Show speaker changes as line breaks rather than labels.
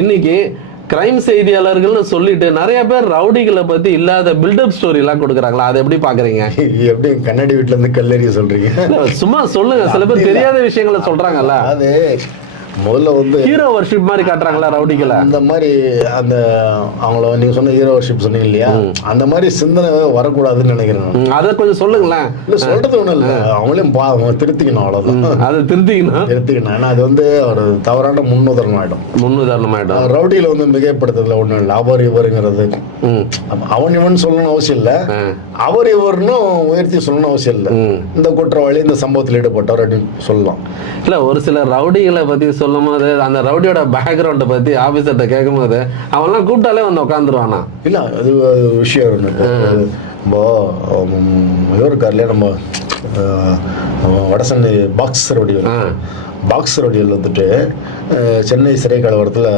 இன்னைக்கு கிரைம் செய்தியாளர்கள்னு சொல்லிட்டு நிறைய பேர் ரவுடிகளை பத்தி இல்லாத பில்டப் ஸ்டோரி எல்லாம் கொடுக்குறாங்களா? அதை எப்படி பாக்குறீங்க?
எப்படி கண்ணாடி வீட்டுல இருந்து கல்லெறிய சொல்றீங்க?
சும்மா சொல்லுங்க. சில பேர் தெரியாத விஷயங்களை சொல்றாங்கல்ல.
அது முதல்ல வந்து
ஹீரோ வர்ஷிப் மாதிரி காட்டுறாங்களா ரவுடிகளை?
அந்த மாதிரி அந்த அவங்கள நீங்க சொன்ன ஹீரோஷிப் சொன்னீங்க இல்லையா? அந்த மாதிரி சிந்தனை வரக்கூடாதுன்னு நினைக்கிறேன்
அதை கொஞ்சம் சொல்லுங்களேன்.
இல்ல சொல்றது ஒண்ணும் இல்ல. அவங்களையும் பா அவங்க திருத்திக்கணும் அவ்வளவுதான்.
அதை திருத்திக்கணும்.
திருத்திக்கணும். ஏன்னா அது வந்து ஒரு தவறான முன்னுதாரணம் ஆயிடும்
முன்னுதாரணமாயிடும்
ரவுடியில வந்து மிகைப்படுத்துறதுல ஒண்ணும் இல்லை. அவர் இவருங்கிறது. அவன் இவன் சொல்லணும்னு அவசியம் இல்ல. அவர் இவர்னு உயர்த்தி சொல்லணும்னு அவசியம் இல்ல. இந்த குற்றவாளி இந்த சம்பவத்தில் ஈடுபட்டவர் அப்படின்னு சொல்லலாம்.
இல்ல ஒரு சில ரவுடிகளை பத்தி சொல்லும் போது அந்த ரவுடியோட பேக்ரவுண்டை பத்தி ஆபீசர்கிட்ட கேட்கும் போது அவன்லாம் கூப்பிட்டாலே வந்து உட்காந்துருவானா
இல்ல அது விஷயம் இப்போ நம்ம இவர் நம்ம வடசென்னை பாக்ஸ் ரோடியல்
ஆ.
பாக்ஸ் ரோடியல் வந்துட்டு சென்னை சிறை கலவரத்தில்